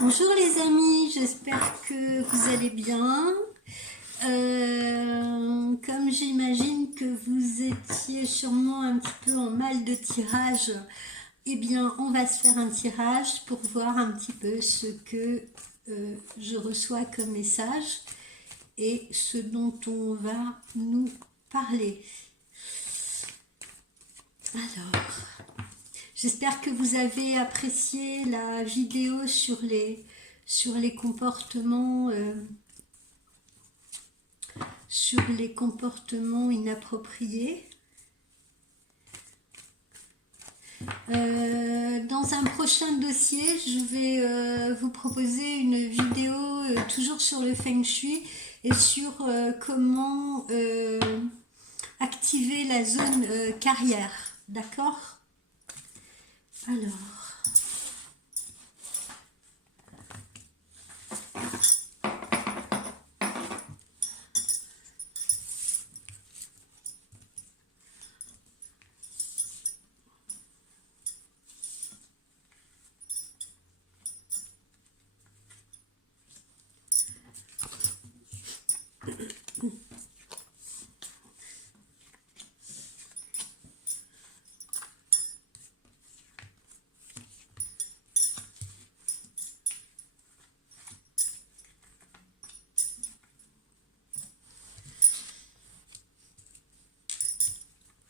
Bonjour les amis, j'espère que vous allez bien. Comme j'imagine que vous étiez sûrement un petit peu en mal de tirage, eh bien on va se faire un tirage pour voir un petit peu ce que je reçois comme message et ce dont on va nous parler. Alors, j'espère que vous avez apprécié la vidéo sur les comportements inappropriés. Dans un prochain dossier, je vais vous proposer une vidéo toujours sur le Feng Shui et sur comment activer la zone carrière. D'accord?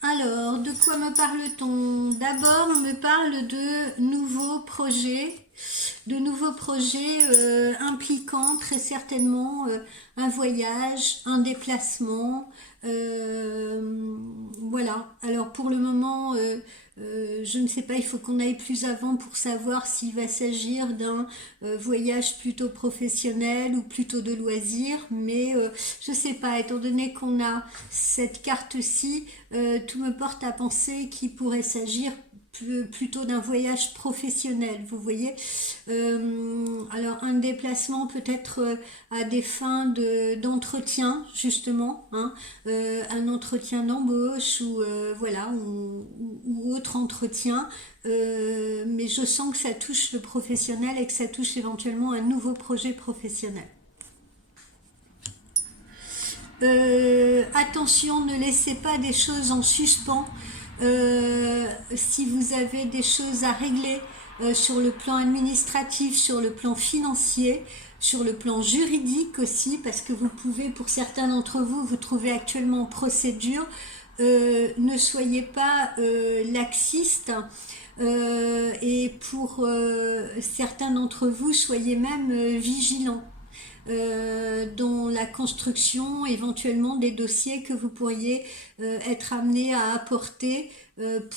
Alors, de quoi me parle-t-on? D'abord, on me parle de nouveaux projets impliquant très certainement un voyage, un déplacement. Voilà. Alors pour le moment, je ne sais pas, il faut qu'on aille plus avant pour savoir s'il va s'agir d'un voyage plutôt professionnel ou plutôt de loisir, mais je ne sais pas, étant donné qu'on a cette carte-ci, tout me porte à penser qu'il pourrait s'agir plutôt d'un voyage professionnel, vous voyez. Alors un déplacement peut-être à des fins d'entretien justement, hein, un entretien d'embauche ou voilà ou autre entretien, mais je sens que ça touche le professionnel et que ça touche éventuellement un nouveau projet professionnel. Attention, ne laissez pas des choses en suspens. Si vous avez des choses à régler sur le plan administratif, sur le plan financier, sur le plan juridique aussi, parce que vous pouvez, pour certains d'entre vous, vous trouvez actuellement en procédure, ne soyez pas laxiste. Et pour certains d'entre vous, soyez même vigilants dans la construction éventuellement des dossiers que vous pourriez être amené à apporter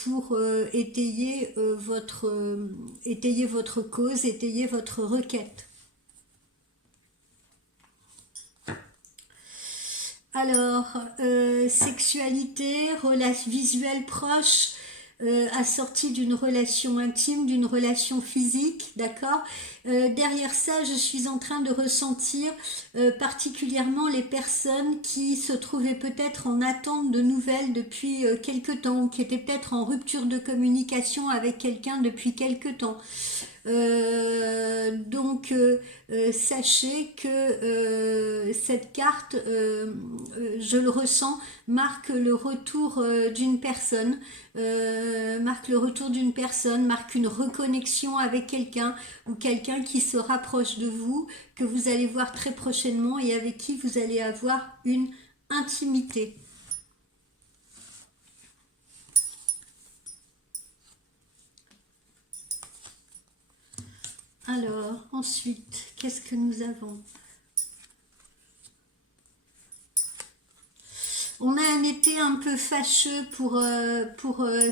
pour étayer votre cause, étayer votre requête. Alors, sexualité, relation visuelle proche, assortie d'une relation intime, d'une relation physique, d'accord. Derrière ça, je suis en train de ressentir particulièrement les personnes qui se trouvaient peut-être en attente de nouvelles depuis quelque temps, qui étaient peut-être en rupture de communication avec quelqu'un depuis quelque temps. Sachez que cette carte, je le ressens, marque le retour d'une personne, marque une reconnexion avec quelqu'un ou quelqu'un qui se rapproche de vous, que vous allez voir très prochainement et avec qui vous allez avoir une intimité. Alors, ensuite, qu'est-ce que nous avons? On a un été un peu fâcheux pour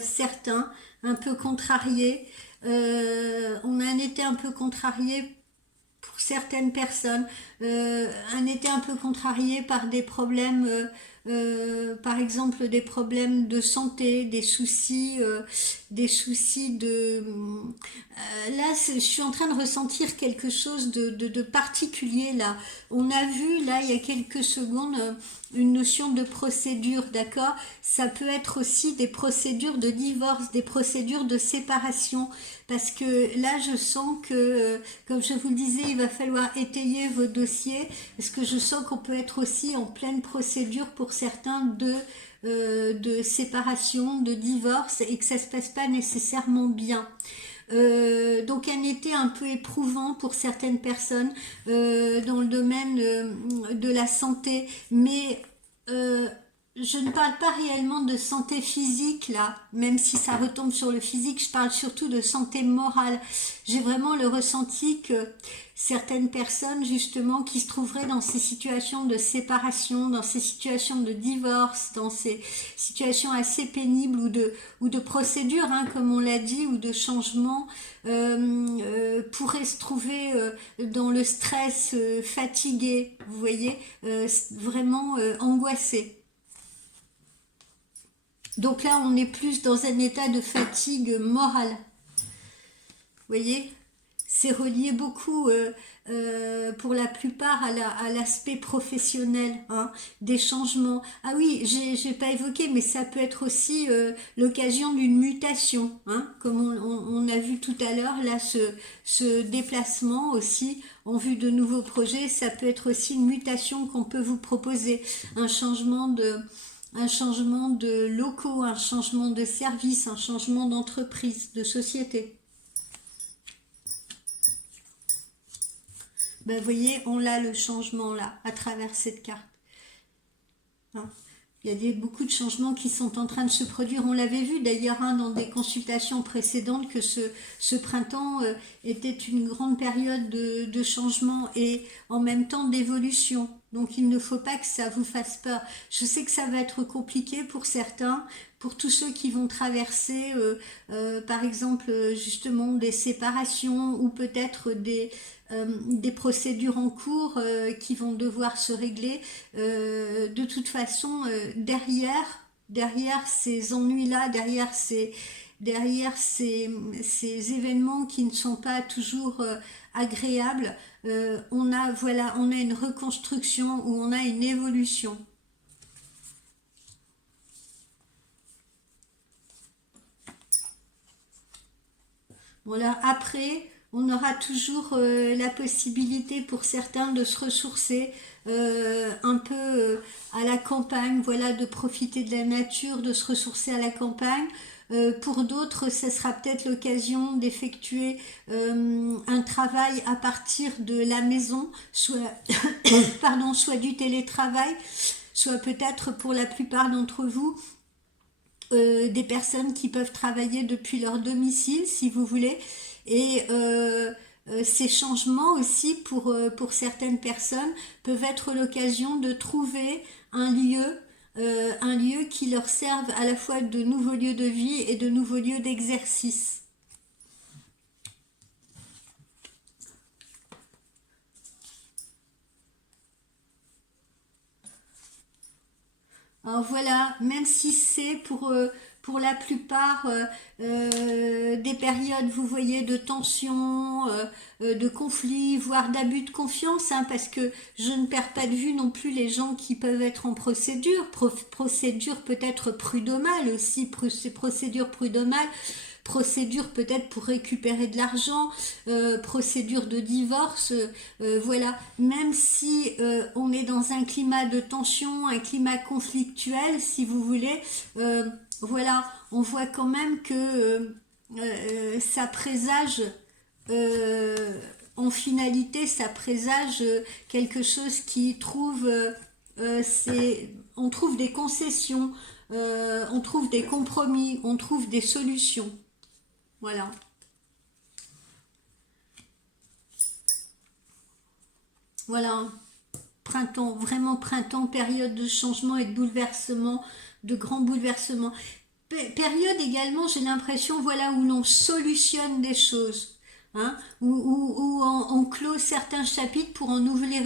certains, un peu contrarié. On a un été un peu contrarié pour certaines personnes, un été un peu contrarié par des problèmes, par exemple des problèmes de santé, des soucis de... là, je suis en train de ressentir quelque chose de particulier là. On a vu là, il y a quelques secondes, une notion de procédure, d'accord? Ça peut être aussi des procédures de divorce, des procédures de séparation, parce que là je sens que, comme je vous le disais, il va falloir étayer vos dossiers, parce que je sens qu'on peut être aussi en pleine procédure pour certains de séparation, de divorce, et que ça se passe pas nécessairement bien. Donc un été un peu éprouvant pour certaines personnes dans le domaine de la santé, mais je ne parle pas réellement de santé physique là, même si ça retombe sur le physique, je parle surtout de santé morale. J'ai vraiment le ressenti que certaines personnes justement qui se trouveraient dans ces situations de séparation, dans ces situations de divorce, dans ces situations assez pénibles ou de procédures, hein, comme on l'a dit, ou de changement, pourraient se trouver dans le stress, fatigué, vous voyez, vraiment angoissé. Donc là, on est plus dans un état de fatigue morale. Vous voyez, c'est relié beaucoup pour la plupart à l'aspect professionnel, hein, des changements. Ah oui, j'ai pas évoqué, mais ça peut être aussi l'occasion d'une mutation, hein, comme on a vu tout à l'heure, là, ce déplacement aussi en vue de nouveaux projets, ça peut être aussi une mutation qu'on peut vous proposer, un changement de locaux, un changement de service, un changement d'entreprise, de société. Ben, vous voyez, on a le changement là, à travers cette carte. Hein. Il y a beaucoup de changements qui sont en train de se produire. On l'avait vu d'ailleurs, hein, dans des consultations précédentes que ce printemps était une grande période de changement et en même temps d'évolution. Donc il ne faut pas que ça vous fasse peur. Je sais que ça va être compliqué pour certains, pour tous ceux qui vont traverser par exemple justement des séparations ou peut-être des procédures en cours qui vont devoir se régler. De toute façon, derrière ces ennuis-là, derrière ces événements qui ne sont pas toujours agréables, on a une reconstruction ou on a une évolution. Voilà, après, on aura toujours la possibilité pour certains de se ressourcer un peu à la campagne, voilà, de profiter de la nature, de se ressourcer à la campagne. Pour d'autres, ce sera peut-être l'occasion d'effectuer un travail à partir de la maison, soit, pardon, soit du télétravail, soit peut-être pour la plupart d'entre vous, des personnes qui peuvent travailler depuis leur domicile, si vous voulez. Et ces changements aussi, pour certaines personnes, peuvent être l'occasion de trouver un lieu qui leur serve à la fois de nouveaux lieux de vie et de nouveaux lieux d'exercice. Alors voilà, même si c'est pour la plupart des périodes, vous voyez, de tension, de conflits, voire d'abus de confiance, hein, parce que je ne perds pas de vue non plus les gens qui peuvent être en procédure peut-être prud'homale aussi, procédure prud'homale, procédure peut-être pour récupérer de l'argent, procédure de divorce, voilà. Même si on est dans un climat de tension, un climat conflictuel, si vous voulez, voilà, on voit quand même que ça présage, en finalité, ça présage quelque chose qui trouve, on trouve des concessions, on trouve des compromis, on trouve des solutions. Voilà. Voilà. Printemps, vraiment printemps, période de changement et de bouleversement, de grands bouleversements. Période également, j'ai l'impression, voilà, où l'on solutionne des choses. Hein, où on clôt certains chapitres pour en ouvrir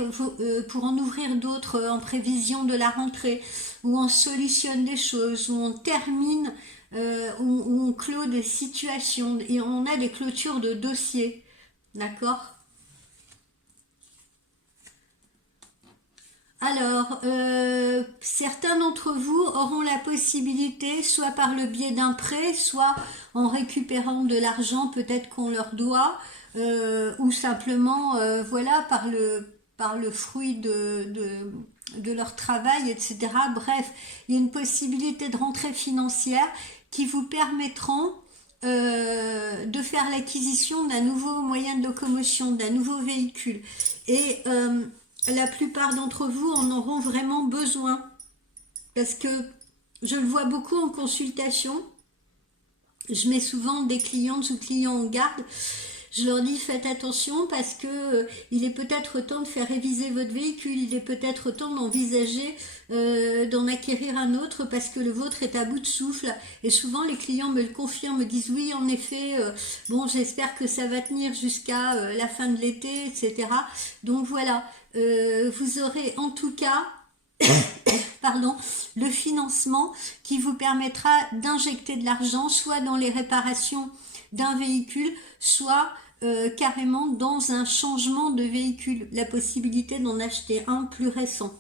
d'autres en prévision de la rentrée, où on solutionne des choses, où on termine, où on clôt des situations et on a des clôtures de dossiers. D'accord? Alors, certains d'entre vous auront la possibilité, soit par le biais d'un prêt, soit en récupérant de l'argent peut-être qu'on leur doit, ou simplement, voilà, par le fruit de leur travail, etc. Bref, il y a une possibilité de rentrée financière qui vous permettront de faire l'acquisition d'un nouveau moyen de locomotion, d'un nouveau véhicule. Et la plupart d'entre vous en auront vraiment besoin parce que je le vois beaucoup en consultation. Je mets souvent des clientes ou clients en garde. Je leur dis faites attention parce que il est peut-être temps de faire réviser votre véhicule, il est peut-être temps d'envisager d'en acquérir un autre parce que le vôtre est à bout de souffle. Et souvent les clients me le confirment, me disent oui en effet, bon j'espère que ça va tenir jusqu'à la fin de l'été, etc. Donc voilà, vous aurez en tout cas pardon, le financement qui vous permettra d'injecter de l'argent soit dans les réparations d'un véhicule, soit carrément dans un changement de véhicule, la possibilité d'en acheter un plus récent.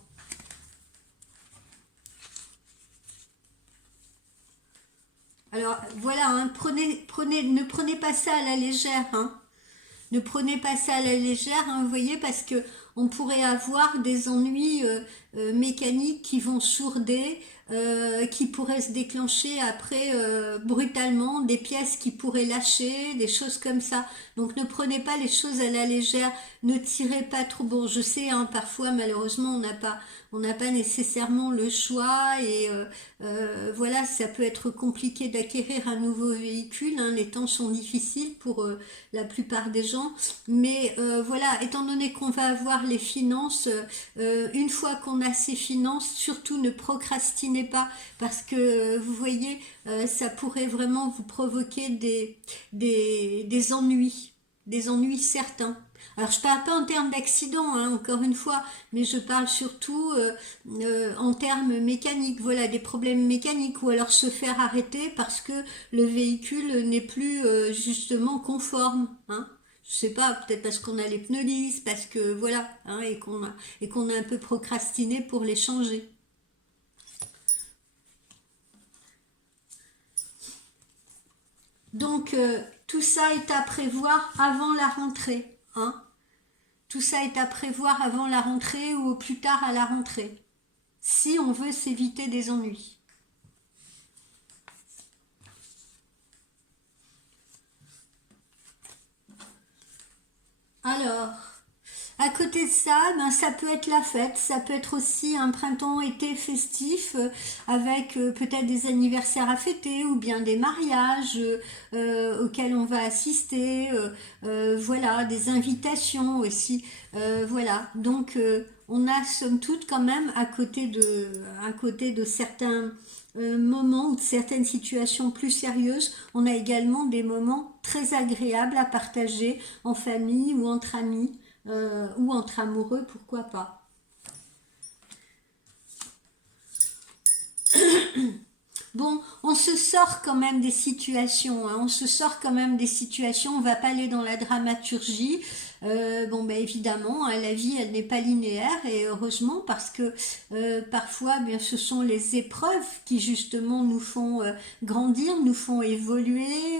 Alors voilà, hein, ne prenez pas ça à la légère, hein. Ne prenez pas ça à la légère, hein, vous voyez, parce que on pourrait avoir des ennuis mécaniques qui vont sourder, qui pourraient se déclencher après brutalement, des pièces qui pourraient lâcher, des choses comme ça. Donc ne prenez pas les choses à la légère, ne tirez pas trop. Bon, je sais, hein, parfois malheureusement on n'a pas nécessairement le choix et voilà, ça peut être compliqué d'acquérir un nouveau véhicule, hein, les temps sont difficiles pour la plupart des gens, mais voilà, étant donné qu'on va avoir les finances, une fois qu'on a ces finances, surtout ne procrastinez pas parce que vous voyez, ça pourrait vraiment vous provoquer des ennuis certains. Alors je parle pas en termes d'accident, hein, encore une fois, mais je parle surtout en termes mécaniques, voilà, des problèmes mécaniques, ou alors se faire arrêter parce que le véhicule n'est plus justement conforme, hein. Je sais pas, peut-être parce qu'on a les pneus lisses, parce que voilà, hein, et qu'on a un peu procrastiné pour les changer. Donc tout ça est à prévoir avant la rentrée, hein. Tout ça est à prévoir avant la rentrée ou au plus tard à la rentrée, si on veut s'éviter des ennuis. Alors, à côté de ça, ben, ça peut être la fête, ça peut être aussi un printemps-été festif avec peut-être des anniversaires à fêter ou bien des mariages auxquels on va assister, voilà, des invitations aussi, voilà. Donc on a somme toute quand même à côté de certains moments ou de certaines situations plus sérieuses, on a également des moments très agréables à partager en famille ou entre amis ou entre amoureux, pourquoi pas. Bon, on se sort quand même des situations, hein, on se sort quand même des situations, on va pas aller dans la dramaturgie. Bon, ben évidemment, hein, la vie, elle n'est pas linéaire et heureusement parce que parfois, bien, ce sont les épreuves qui justement nous font grandir, nous font évoluer,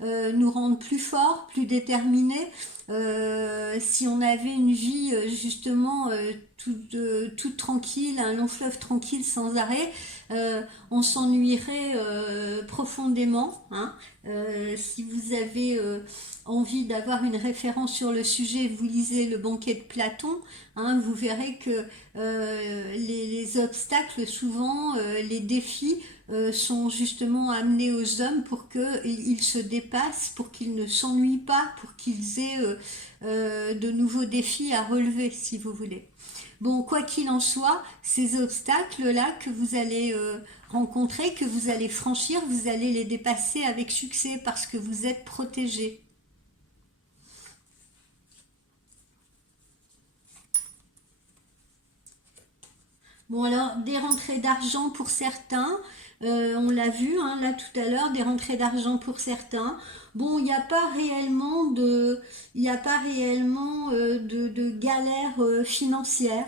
nous rendent plus forts, plus déterminés. Si on avait une vie justement toute tranquille, un long fleuve tranquille sans arrêt, on s'ennuierait profondément, hein. Si vous avez envie d'avoir une référence sur le sujet, vous lisez Le Banquet de Platon, hein, vous verrez que les obstacles, souvent les défis, sont justement amenés aux hommes pour qu'ils se dépassent, pour qu'ils ne s'ennuient pas, pour qu'ils aient de nouveaux défis à relever, si vous voulez. Bon, quoi qu'il en soit, ces obstacles-là que vous allez rencontrer, que vous allez franchir, vous allez les dépasser avec succès parce que vous êtes protégé. Bon alors, des rentrées d'argent pour certains, on l'a vu hein, là tout à l'heure, des rentrées d'argent pour certains. Bon, il n'y a pas réellement il n'y a pas réellement de galère financière.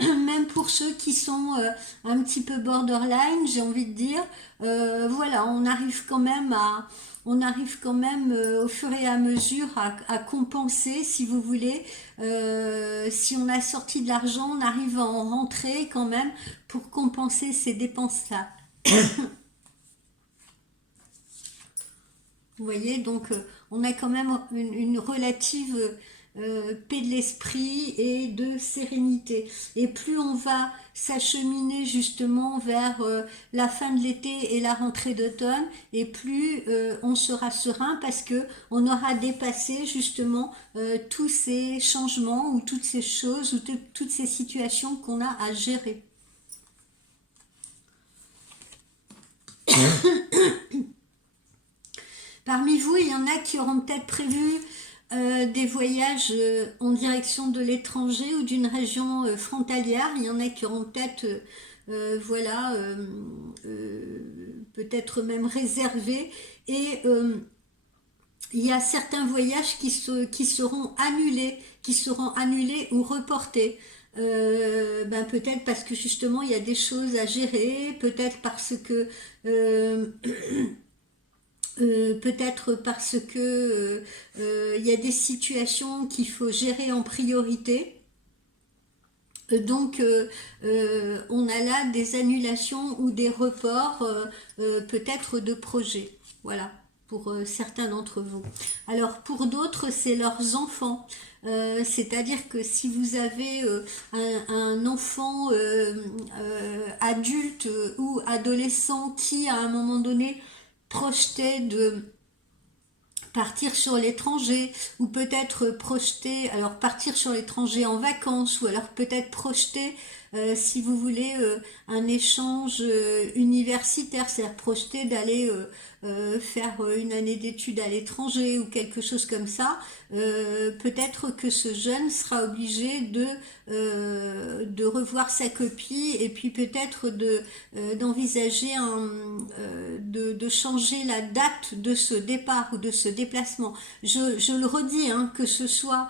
même pour ceux qui sont un petit peu borderline, j'ai envie de dire, voilà, on arrive quand même au fur et à mesure à compenser, si vous voulez. Si on a sorti de l'argent, on arrive à en rentrer quand même pour compenser ces dépenses-là. Vous voyez, donc on a quand même une relative paix de l'esprit et de sérénité. Et plus on va s'acheminer justement vers la fin de l'été et la rentrée d'automne, et plus on sera serein parce que on aura dépassé justement tous ces changements ou toutes ces choses ou toutes ces situations qu'on a à gérer. Parmi vous, il y en a qui auront peut-être prévu des voyages en direction de l'étranger ou d'une région frontalière. Il y en a qui auront peut-être, voilà, peut-être même réservé. Et il y a certains voyages qui seront annulés ou reportés. Ben peut-être parce que justement il y a des choses à gérer, peut-être parce que peut-être parce que il y a des situations qu'il faut gérer en priorité. Donc, on a là des annulations ou des reports, peut-être de projets. Voilà, pour certains d'entre vous. Alors, pour d'autres, c'est leurs enfants. C'est-à-dire que si vous avez un enfant adulte ou adolescent qui, à un moment donné, projetait de partir sur l'étranger ou peut-être projeter, alors partir sur l'étranger en vacances ou alors peut-être projeter, si vous voulez, un échange universitaire, c'est-à-dire projeter d'aller faire une année d'études à l'étranger ou quelque chose comme ça, peut-être que ce jeune sera obligé de revoir sa copie et puis peut-être d'envisager de changer la date de ce départ ou de ce déplacement. Je le redis, hein, que ce soit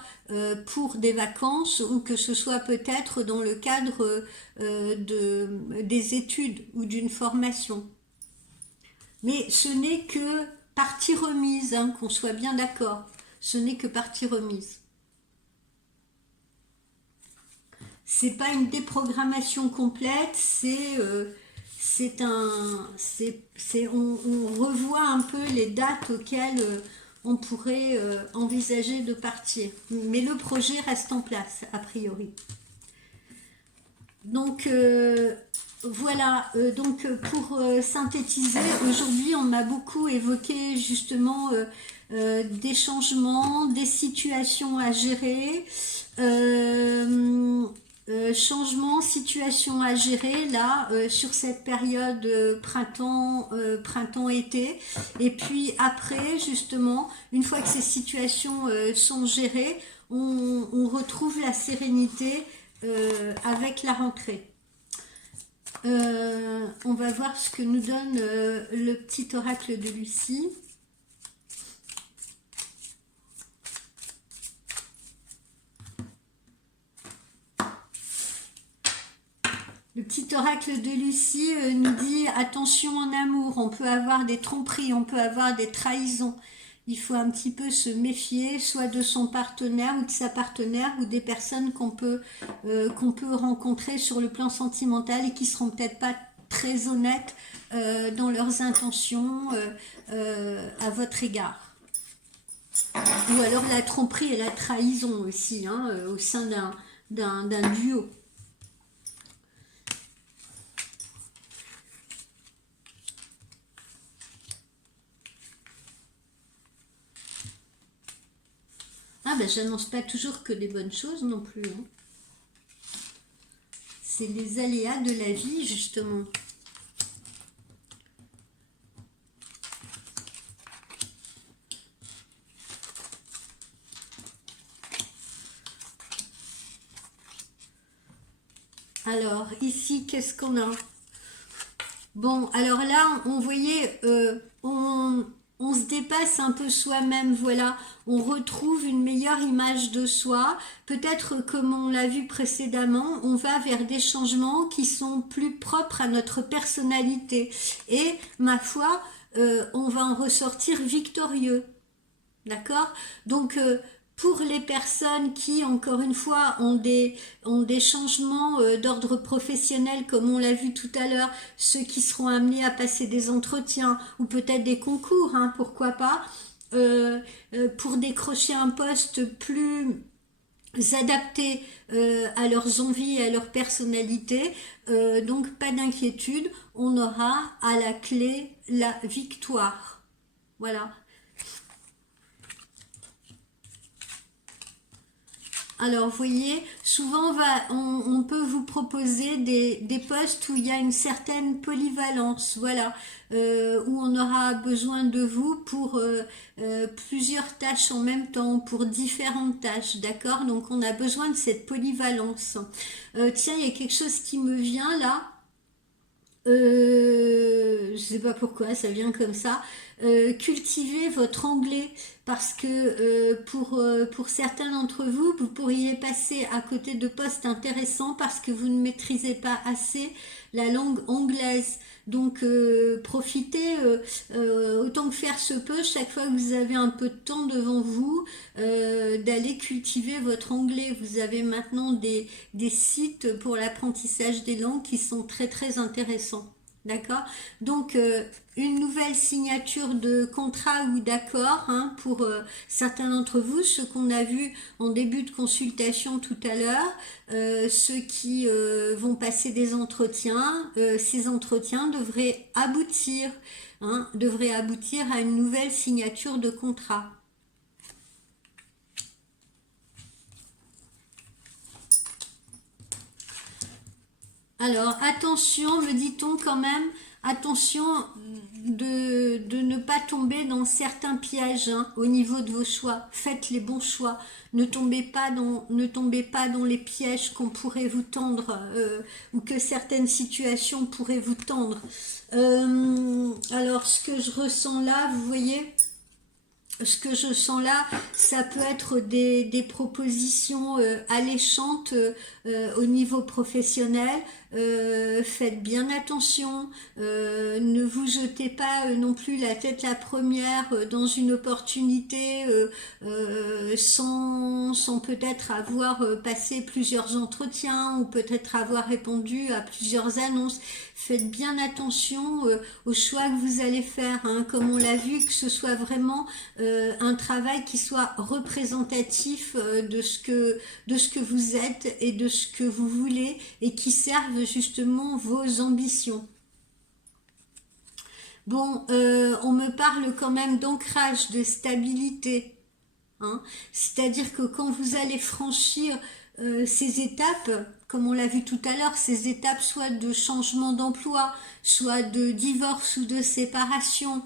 pour des vacances ou que ce soit peut-être dans le cadre des études ou d'une formation. Mais ce n'est que partie remise, hein, qu'on soit bien d'accord. Ce n'est que partie remise. C'est pas une déprogrammation complète, on revoit un peu les dates auxquelles on pourrait envisager de partir. Mais le projet reste en place, a priori. Donc voilà, donc pour synthétiser, aujourd'hui on m'a beaucoup évoqué justement des changements, des situations à gérer, changement, situation à gérer là sur cette période printemps-été. Et puis après, justement, une fois que ces situations sont gérées, on retrouve la sérénité avec la rentrée. On va voir ce que nous donne le petit oracle de Lucie. Le petit oracle de Lucie nous dit attention en amour, on peut avoir des tromperies, on peut avoir des trahisons. Il faut un petit peu se méfier, soit de son partenaire ou de sa partenaire ou des personnes qu'on peut rencontrer sur le plan sentimental et qui seront peut-être pas très honnêtes dans leurs intentions à votre égard. Ou alors la tromperie et la trahison aussi, hein, au sein d'un duo. Ah ben j'annonce pas toujours que des bonnes choses non plus. Hein. C'est les aléas de la vie justement. Alors ici qu'est-ce qu'on a? Bon alors là on voyait on on se dépasse un peu soi-même, voilà, on retrouve une meilleure image de soi, peut-être comme on l'a vu précédemment, on va vers des changements qui sont plus propres à notre personnalité et ma foi, on va en ressortir victorieux. D'accord? Donc, pour les personnes qui, encore une fois, ont des changements d'ordre professionnel, comme on l'a vu tout à l'heure, ceux qui seront amenés à passer des entretiens ou peut-être des concours, hein, pourquoi pas, pour décrocher un poste plus adapté à leurs envies et à leur personnalité, donc pas d'inquiétude, on aura à la clé la victoire. Voilà. Alors, vous voyez, souvent on peut vous proposer des postes où il y a une certaine polyvalence, voilà, où on aura besoin de vous pour plusieurs tâches en même temps, pour différentes tâches, d'accord? Donc, on a besoin de cette polyvalence. Tiens, il y a quelque chose qui me vient là. Je sais pas pourquoi, ça vient comme ça. Cultivez votre anglais parce que pour certains d'entre vous, vous pourriez passer à côté de postes intéressants parce que vous ne maîtrisez pas assez la langue anglaise. Donc profitez autant que faire se peut, chaque fois que vous avez un peu de temps devant vous, d'aller cultiver votre anglais. Vous avez maintenant des sites pour l'apprentissage des langues qui sont très très intéressants. D'accord? Donc, une nouvelle signature de contrat ou d'accord hein, pour certains d'entre vous, ceux qu'on a vus en début de consultation tout à l'heure, ceux qui vont passer des entretiens, ces entretiens devraient aboutir à une nouvelle signature de contrat. Alors, attention, me dit-on quand même, attention de ne pas tomber dans certains pièges hein, au niveau de vos choix. Faites les bons choix. Ne tombez pas dans les pièges qu'on pourrait vous tendre ou que certaines situations pourraient vous tendre. Alors, ce que je ressens là, vous voyez, ce que je sens là, ça peut être des propositions alléchantes au niveau professionnel. Faites bien attention, ne vous jetez pas non plus la tête la première dans une opportunité sans peut-être avoir passé plusieurs entretiens ou peut-être avoir répondu à plusieurs annonces. Faites bien attention aux choix que vous allez faire, hein, comme on l'a vu, que ce soit vraiment un travail qui soit représentatif de ce que vous êtes et de ce que vous voulez et qui serve justement vos ambitions. Bon, on me parle quand même d'ancrage, de stabilité. Hein. C'est-à-dire que quand vous allez franchir ces étapes, comme on l'a vu tout à l'heure, ces étapes soit de changement d'emploi, soit de divorce ou de séparation,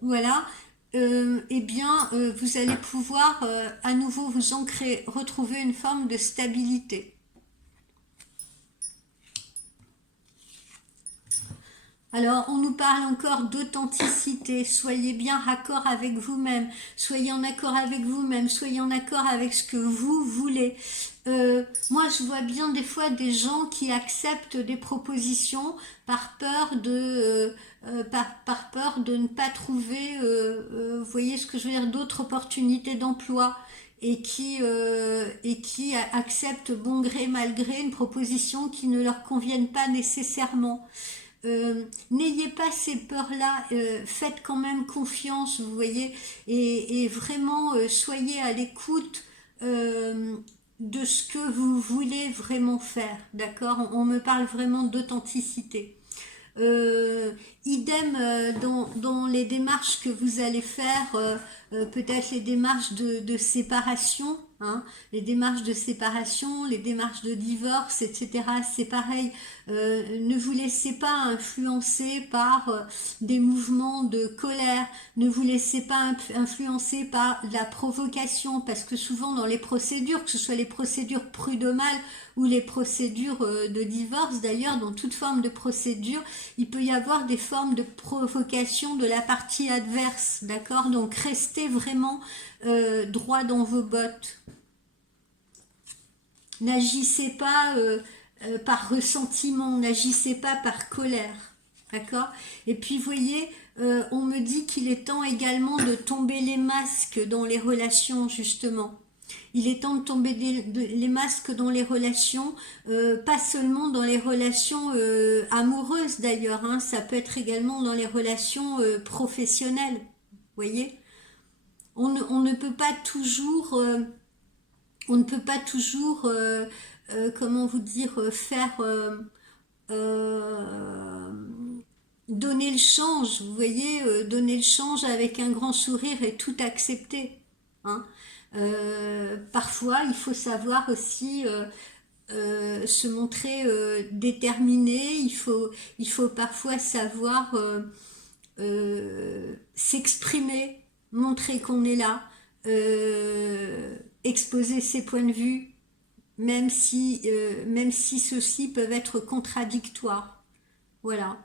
voilà, eh bien, vous allez pouvoir à nouveau vous ancrer, retrouver une forme de stabilité. Alors, on nous parle encore d'authenticité. Soyez bien raccord avec vous-même. Soyez en accord avec vous-même. Soyez en accord avec ce que vous voulez. Moi, je vois bien des fois des gens qui acceptent des propositions par peur par peur de ne pas trouver, vous voyez ce que je veux dire, d'autres opportunités d'emploi et qui acceptent bon gré mal gré une proposition qui ne leur convienne pas nécessairement. N'ayez pas ces peurs-là, faites quand même confiance, vous voyez, et vraiment soyez à l'écoute de ce que vous voulez vraiment faire, d'accord? On me parle vraiment d'authenticité. Idem dans les démarches que vous allez faire, peut-être les démarches de séparation, hein. Les démarches de séparation, les démarches de divorce, etc. C'est pareil. Ne vous laissez pas influencer par des mouvements de colère. Ne vous laissez pas influencer par la provocation, parce que souvent dans les procédures, que ce soit les procédures prud'homales ou les procédures de divorce, d'ailleurs, dans toute forme de procédure, il peut y avoir des formes de provocation de la partie adverse, d'accord? Donc restez vraiment droit dans vos bottes. N'agissez pas par ressentiment, n'agissez pas par colère, d'accord? Et puis, vous voyez, on me dit qu'il est temps également de tomber les masques dans les relations, justement. Il est temps de tomber les masques dans les relations, pas seulement dans les relations amoureuses d'ailleurs, hein, ça peut être également dans les relations professionnelles, vous voyez? On ne peut pas toujours, comment vous dire, faire euh, donner le change, vous voyez, donner le change avec un grand sourire et tout accepter, hein. Parfois, il faut savoir aussi se montrer déterminé, il faut parfois savoir s'exprimer, montrer qu'on est là, exposer ses points de vue, même si ceux-ci peuvent être contradictoires. Voilà.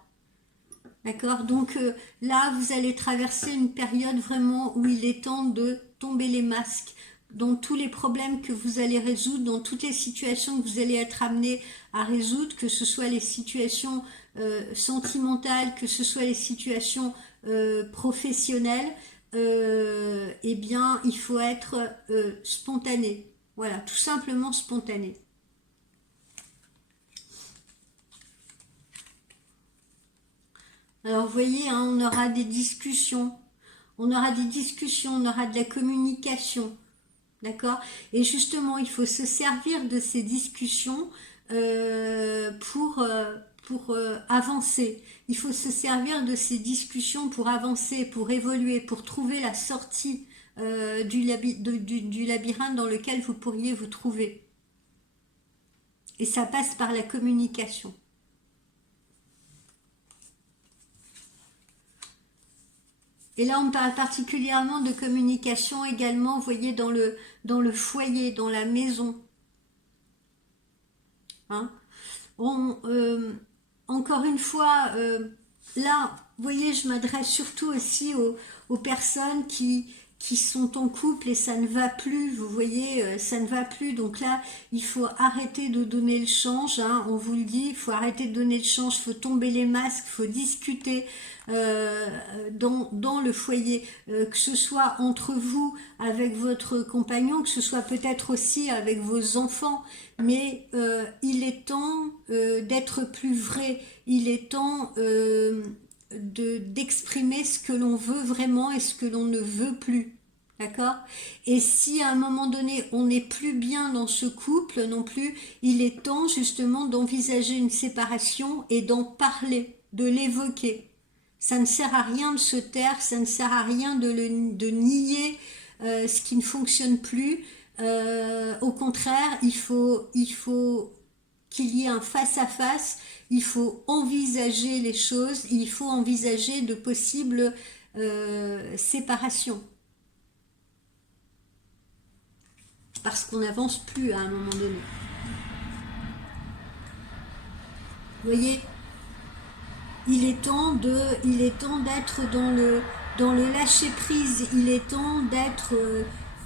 D'accord? Donc là, vous allez traverser une période vraiment où il est temps de tomber les masques dans tous les problèmes que vous allez résoudre, dans toutes les situations que vous allez être amené à résoudre, que ce soit les situations sentimentales, que ce soit les situations professionnelles, eh bien, il faut être spontané. Voilà, tout simplement spontané. Alors, vous voyez, hein, on aura des discussions, on aura de la communication, d'accord? Et justement, il faut se servir de ces discussions pour avancer. Il faut se servir de ces discussions pour avancer, pour évoluer, pour trouver la sortie du labyrinthe dans lequel vous pourriez vous trouver. Et ça passe par la communication. Et là, on parle particulièrement de communication également, vous voyez, dans le foyer, dans la maison. Hein. Encore une fois, là, vous voyez, je m'adresse surtout aussi aux personnes qui sont en couple et ça ne va plus, vous voyez, ça ne va plus. Donc là, il faut arrêter de donner le change, hein, on vous le dit, il faut arrêter de donner le change, il faut tomber les masques, il faut discuter dans le foyer, que ce soit entre vous, avec votre compagnon, que ce soit peut-être aussi avec vos enfants, mais il est temps d'être plus vrai, il est temps d'exprimer ce que l'on veut vraiment et ce que l'on ne veut plus. D'accord? Et si à un moment donné on n'est plus bien dans ce couple non plus, il est temps justement d'envisager une séparation et d'en parler, de l'évoquer. Ça ne sert à rien de se taire, ça ne sert à rien de nier ce qui ne fonctionne plus. Au contraire, il faut qu'il y ait un face-à-face, il faut envisager les choses, il faut envisager de possibles séparations. Parce qu'on n'avance plus à un moment donné. Vous voyez, il est temps d'être dans le lâcher prise. Il est temps d'être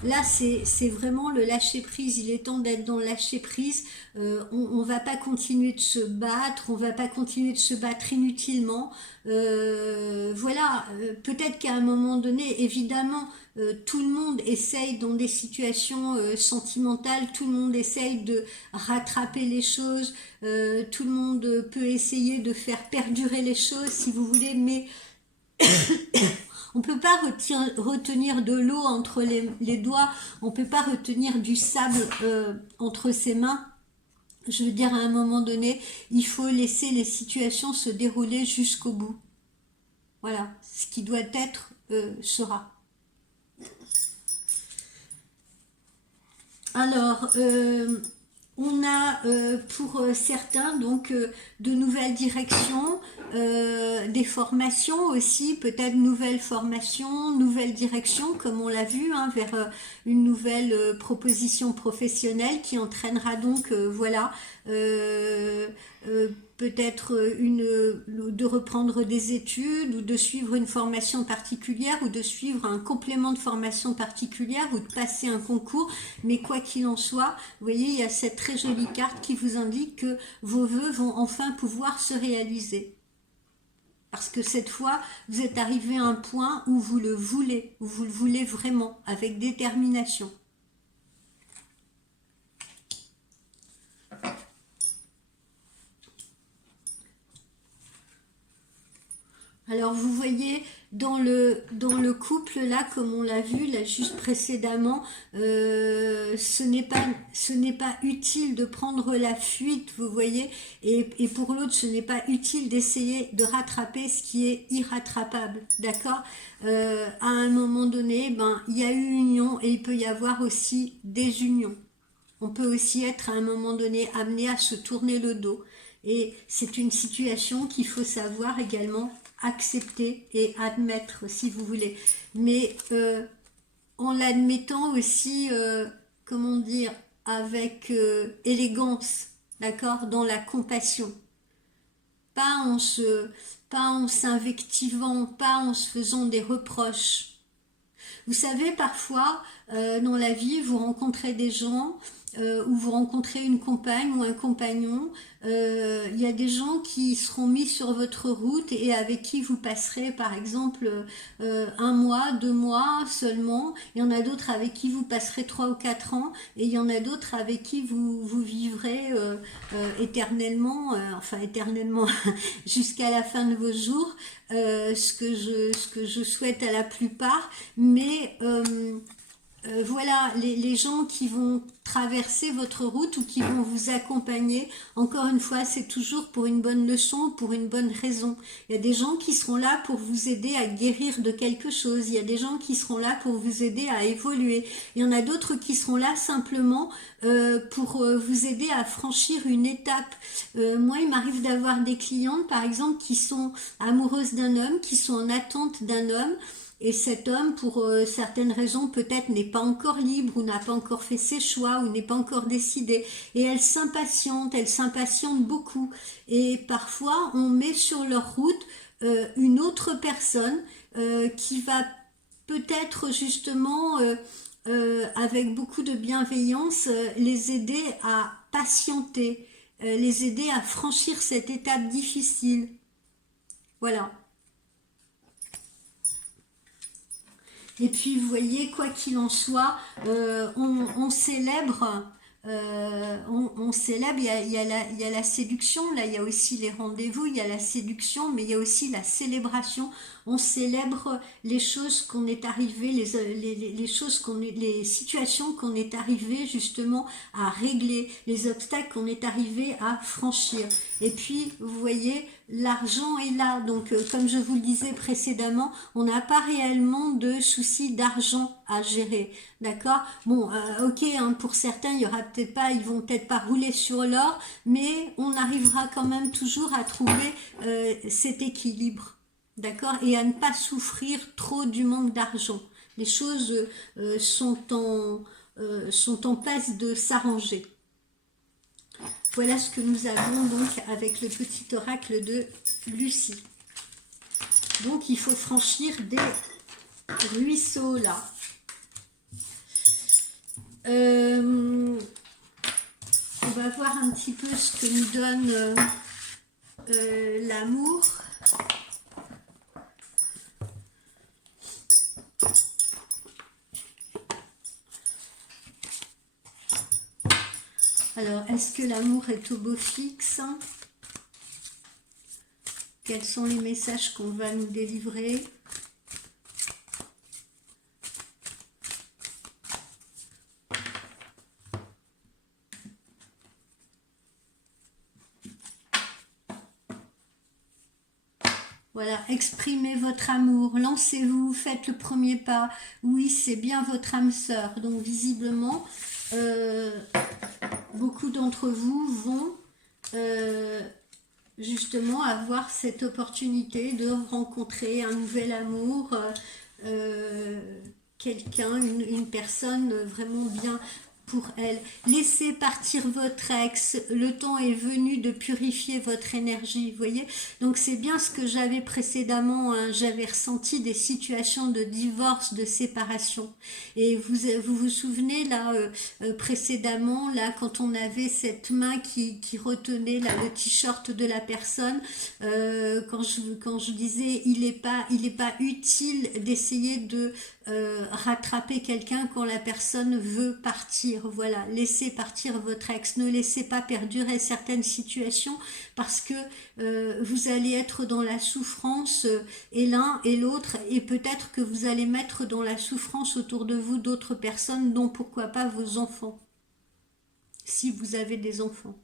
là, c'est vraiment le lâcher prise. Il est temps d'être dans le lâcher prise. On va pas continuer de se battre. On va pas continuer de se battre inutilement. Voilà. Peut-être qu'à un moment donné, évidemment, tout le monde essaye dans des situations sentimentales. Tout le monde essaye de rattraper les choses. Tout le monde peut essayer de faire perdurer les choses, si vous voulez, mais on ne peut pas retenir de l'eau entre les doigts, on ne peut pas retenir du sable entre ses mains. Je veux dire, à un moment donné, il faut laisser les situations se dérouler jusqu'au bout. Voilà, ce qui doit être sera. Alors, on a pour certains donc de nouvelles directions, des formations aussi, peut-être nouvelles formations, nouvelles directions, comme on l'a vu, hein, vers une nouvelle proposition professionnelle qui entraînera donc, voilà, euh, euh, peut-être de reprendre des études ou de suivre une formation particulière ou de suivre un complément de formation particulière ou de passer un concours. Mais quoi qu'il en soit, vous voyez, il y a cette très jolie carte qui vous indique que vos vœux vont enfin pouvoir se réaliser. Parce que cette fois, vous êtes arrivé à un point où où vous le voulez vraiment, avec détermination. Alors vous voyez dans le couple là, comme on l'a vu là juste précédemment, ce n'est pas utile de prendre la fuite, vous voyez, et pour l'autre ce n'est pas utile d'essayer de rattraper ce qui est irrattrapable, d'accord. À un moment donné, ben il y a eu union et il peut y avoir aussi désunion. On peut aussi être à un moment donné amené à se tourner le dos. Et c'est une situation qu'il faut savoir également accepter et admettre, si vous voulez. Mais en l'admettant aussi, comment dire, avec élégance, d'accord, dans la compassion. Pas en se, pas en s'invectivant, pas en se faisant des reproches. Vous savez, parfois, dans la vie, vous rencontrez des gens ou vous rencontrez une compagne ou un compagnon. Il y a des gens qui seront mis sur votre route et avec qui vous passerez, par exemple, un mois, 2 mois seulement. Il y en a d'autres avec qui vous passerez 3 ou 4 ans. Et il y en a d'autres avec qui vous vivrez éternellement, enfin éternellement, jusqu'à la fin de vos jours. Ce que je souhaite à la plupart, mais voilà, les gens qui vont traverser votre route ou qui vont vous accompagner, encore une fois, c'est toujours pour une bonne leçon, pour une bonne raison. Il y a des gens qui seront là pour vous aider à guérir de quelque chose, il y a des gens qui seront là pour vous aider à évoluer, il y en a d'autres qui seront là simplement pour vous aider à franchir une étape. Moi, il m'arrive d'avoir des clientes, par exemple, qui sont amoureuses d'un homme, qui sont en attente d'un homme, et cet homme, pour certaines raisons, peut-être n'est pas encore libre ou n'a pas encore fait ses choix ou n'est pas encore décidé. Et elle s'impatiente beaucoup. Et parfois, on met sur leur route une autre personne qui va peut-être justement, avec beaucoup de bienveillance, les aider à patienter, les aider à franchir cette étape difficile. Voilà. Et puis vous voyez, quoi qu'il en soit, on célèbre, on célèbre, il y a la séduction, là il y a aussi les rendez-vous, il y a la séduction, mais il y a aussi la célébration. On célèbre les choses qu'on est arrivé, les choses les situations qu'on est arrivé justement à régler, les obstacles qu'on est arrivé à franchir. Et puis vous voyez, l'argent est là, donc comme je vous le disais précédemment, on n'a pas réellement de soucis d'argent à gérer, d'accord. Bon, ok, hein, pour certains, il y aura peut-être pas, ils vont peut-être pas rouler sur l'or, mais on arrivera quand même toujours à trouver cet équilibre, d'accord, et à ne pas souffrir trop du manque d'argent. Les choses sont en passe de s'arranger. Voilà ce que nous avons donc avec le petit oracle de Lucie. Donc il faut franchir des ruisseaux là. On va voir un petit peu ce que nous donne l'amour. Alors, est-ce que l'amour est au beau fixe? Quels sont les messages qu'on va nous délivrer? Voilà, exprimez votre amour, lancez-vous, faites le premier pas. Oui, c'est bien votre âme sœur. Donc, visiblement, euh, beaucoup d'entre vous vont justement avoir cette opportunité de rencontrer un nouvel amour, quelqu'un, une personne vraiment bien pour elle. Laissez partir votre ex, le temps est venu de purifier votre énergie, vous voyez. Donc c'est bien ce que j'avais précédemment, hein. J'avais ressenti des situations de divorce, de séparation. Et vous souvenez là, précédemment, là, quand on avait cette main qui retenait là, le t-shirt de la personne, quand je disais il est pas utile d'essayer de rattraper quelqu'un quand la personne veut partir. Voilà, laissez partir votre ex, ne laissez pas perdurer certaines situations parce que vous allez être dans la souffrance et l'un et l'autre, et peut-être que vous allez mettre dans la souffrance autour de vous d'autres personnes, dont pourquoi pas vos enfants, si vous avez des enfants.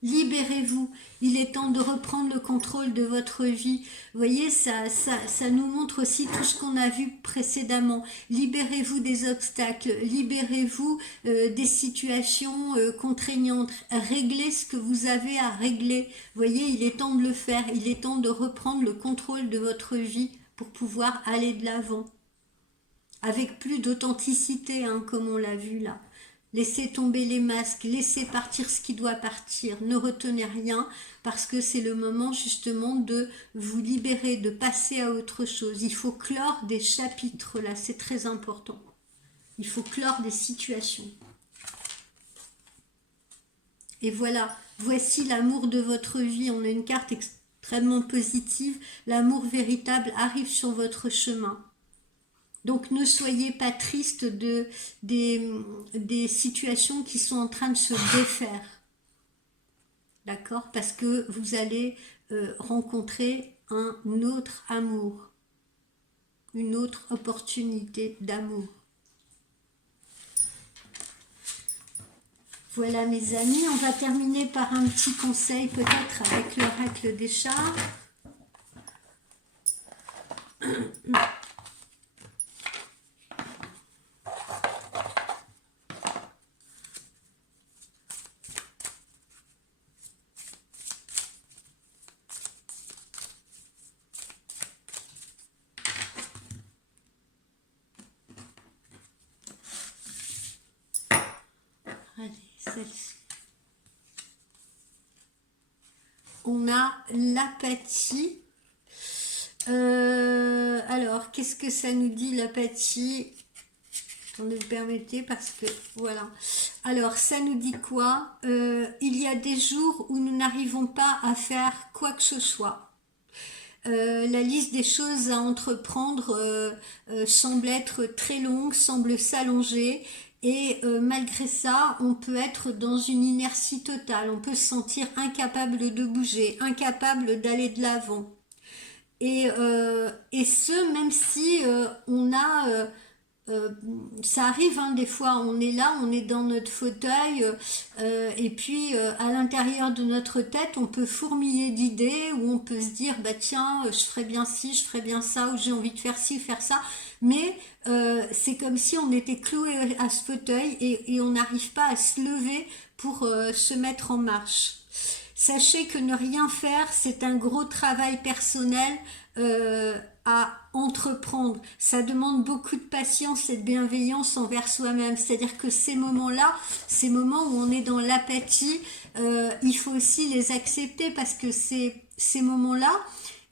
Libérez-vous, il est temps de reprendre le contrôle de votre vie. Vous voyez, ça nous montre aussi tout ce qu'on a vu précédemment. Libérez-vous des obstacles, libérez-vous des situations contraignantes. Réglez ce que vous avez à régler. Vous voyez, il est temps de le faire, il est temps de reprendre le contrôle de votre vie pour pouvoir aller de l'avant. Avec plus d'authenticité, hein, comme on l'a vu là. Laissez tomber les masques, laissez partir ce qui doit partir, ne retenez rien parce que c'est le moment justement de vous libérer, de passer à autre chose. Il faut clore des chapitres là, c'est très important. Il faut clore des situations. Et voilà, voici l'amour de votre vie. On a une carte extrêmement positive. L'amour véritable arrive sur votre chemin. Donc ne soyez pas triste des situations qui sont en train de se défaire. D'accord? Parce que vous allez rencontrer un autre amour, une autre opportunité d'amour. Voilà mes amis, on va terminer par un petit conseil peut-être avec l'oracle des chars. Allez, celle-ci. On a l'apathie. Alors, qu'est-ce que ça nous dit l'apathie? Attendez, vous permettez parce que voilà. Alors, ça nous dit quoi? Il y a des jours où nous n'arrivons pas à faire quoi que ce soit. La liste des choses à entreprendre semble être très longue, semble s'allonger. Et malgré ça, on peut être dans une inertie totale, on peut se sentir incapable de bouger, incapable d'aller de l'avant. Et ce, même si on a... ça arrive hein, des fois, on est là, on est dans notre fauteuil et puis à l'intérieur de notre tête, on peut fourmiller d'idées ou on peut se dire, bah tiens, je ferais bien ci, je ferais bien ça, ou j'ai envie de faire ci, faire ça. Mais c'est comme si on était cloué à ce fauteuil et on n'arrive pas à se lever pour se mettre en marche. Sachez que ne rien faire, c'est un gros travail personnel à entreprendre. Ça demande beaucoup de patience et de bienveillance envers soi-même. C'est-à-dire que ces moments-là, ces moments où on est dans l'apathie, il faut aussi les accepter parce que ces moments-là,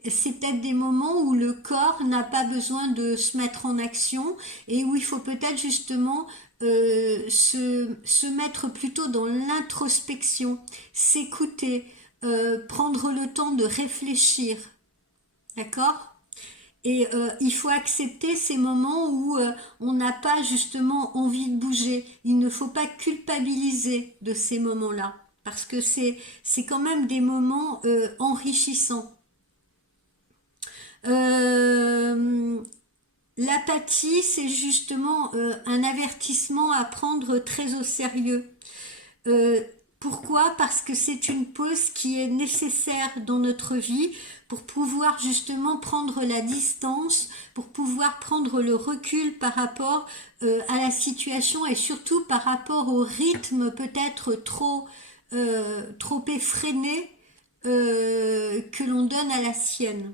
c'est peut-être des moments où le corps n'a pas besoin de se mettre en action et où il faut peut-être justement se mettre plutôt dans l'introspection, s'écouter, prendre le temps de réfléchir. D'accord? Et il faut accepter ces moments où on n'a pas justement envie de bouger. Il ne faut pas culpabiliser de ces moments-là parce que c'est quand même des moments enrichissants. L'apathie, c'est justement un avertissement à prendre très au sérieux. Pourquoi? Parce que c'est une pause qui est nécessaire dans notre vie pour pouvoir justement prendre la distance, pour pouvoir prendre le recul par rapport à la situation et surtout par rapport au rythme peut-être trop effréné que l'on donne à la sienne.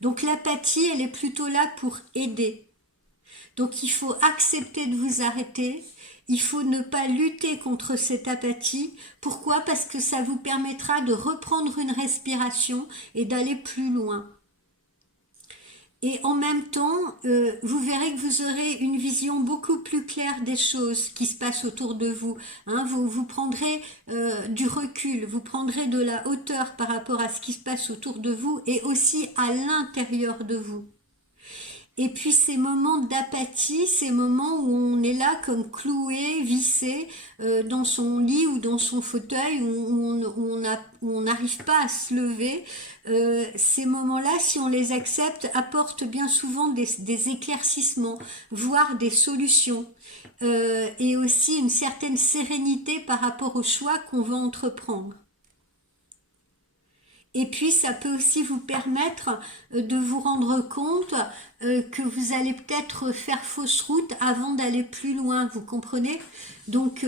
Donc l'apathie, elle est plutôt là pour aider. Donc il faut accepter de vous arrêter. Il faut ne pas lutter contre cette apathie. Pourquoi? Parce que ça vous permettra de reprendre une respiration et d'aller plus loin. Et en même temps, vous verrez que vous aurez une vision beaucoup plus claire des choses qui se passent autour de vous. Hein, vous prendrez du recul, vous prendrez de la hauteur par rapport à ce qui se passe autour de vous et aussi à l'intérieur de vous. Et puis ces moments d'apathie, ces moments où on est là comme cloué, vissé dans son lit ou dans son fauteuil, où on n'arrive pas à se lever, ces moments-là, si on les accepte, apportent bien souvent des éclaircissements, voire des solutions, et aussi une certaine sérénité par rapport au choix qu'on va entreprendre. Et puis, ça peut aussi vous permettre de vous rendre compte que vous allez peut-être faire fausse route avant d'aller plus loin, vous comprenez? Donc,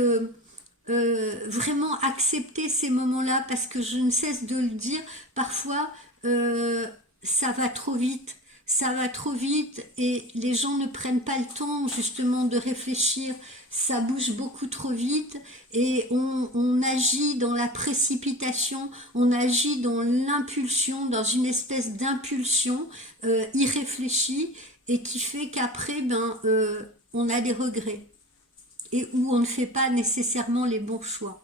vraiment accepter ces moments-là, parce que je ne cesse de le dire, parfois, ça va trop vite. Ça va trop vite et les gens ne prennent pas le temps justement de réfléchir, ça bouge beaucoup trop vite et on agit dans la précipitation, on agit dans l'impulsion, dans une espèce d'impulsion irréfléchie et qui fait qu'après on a des regrets et où on ne fait pas nécessairement les bons choix.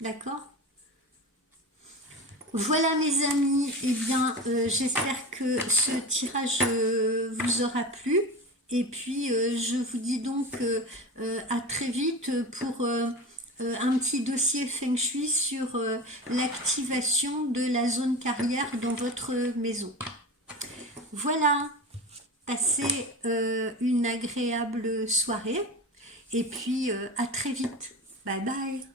D'accord ? Voilà mes amis, eh bien j'espère que ce tirage vous aura plu et puis je vous dis donc à très vite pour un petit dossier Feng Shui sur l'activation de la zone carrière dans votre maison. Voilà, passez une agréable soirée et puis à très vite. Bye bye.